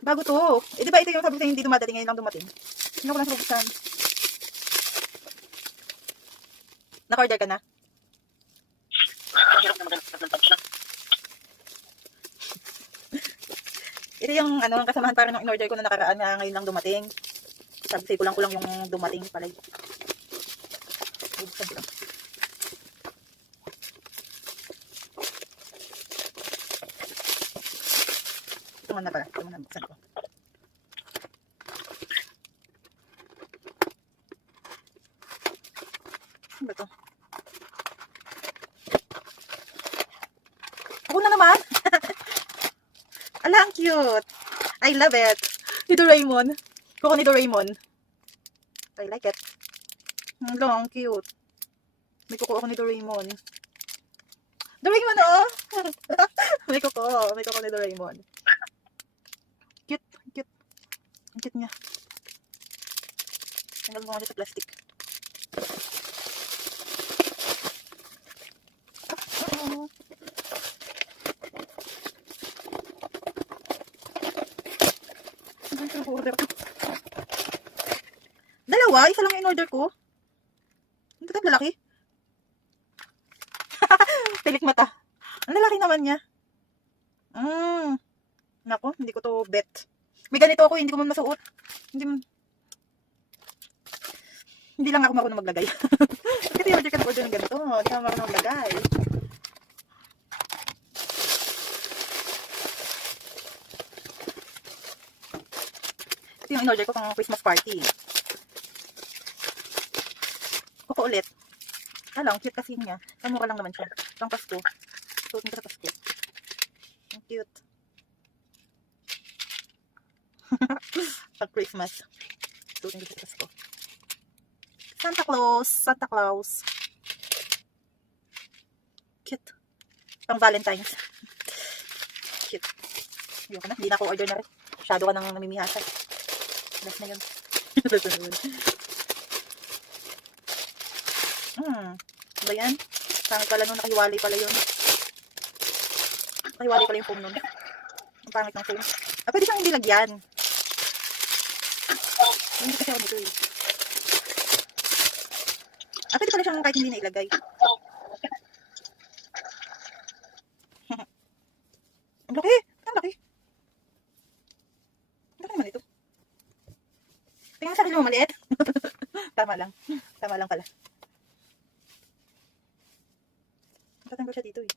Bago to. Eh, di ba ito yung sabi ko sa'yo, hindi dumadating, ngayon lang dumating. Tingnan ko lang sa bubuksan. Naka-order ka na? Ito yung ano, kasamahan parang ng in-order ko na nakaraan na ngayon lang dumating. Sabi ko kulang-kulang yung dumating pala. Bubuksan ko lang. Ito man na pala. Ito man na buksan ko. Ano ba ito? Ako na naman! Ala, ang cute! I love it! Ni Doraemon. Kuko ni Doraemon. I like it. Ang cute. May kuko ako ni Doraemon. Doraemon, oh! May kuko ni Doraemon. Cute, cute. Ang cute niya. Tanggal mo nga sa plastic. Dalawa? Isa lang yung in-order ko? Ang tatag lalaki. Pilik mata. Ang lalaki naman niya. Nako, hindi ko to bet. May ganito ako, hindi ko man masuot. Hindi lang ako marunong maglagay. Kasi order ka ng order ng ganito. Hindi ako marunong maglagay. Ito yung in-order ko pang Christmas party. Kuko ulit. Alam, cute kasi niya. Mura lang naman siya. Pang Pasko. Suot nito sa Pasko. Ang cute. Pag Christmas. Suot nito sa Pasko. Santa Claus. Santa Claus. Cute. Pang Valentine's. Cute. Ayoko na. Hindi na ako order na rin. Masyado ka nang namimihasa. Last na yun. Last na yun. Ba yan? Pangit pala nun. Nakahiwalay pala yun. Nakahiwalay pala yung foam nun. Ang pangit ng foam. Pwede siyang hindi lagyan. Hindi kasi ako dito eh. Pwede pala siyang kahit hindi na ilagay. Ang laki! Ang laki! Ang laki naman ito. Tingnan mo sarili mo maliit. Tama lang. Tama lang pala. Tatanggal siya dito eh.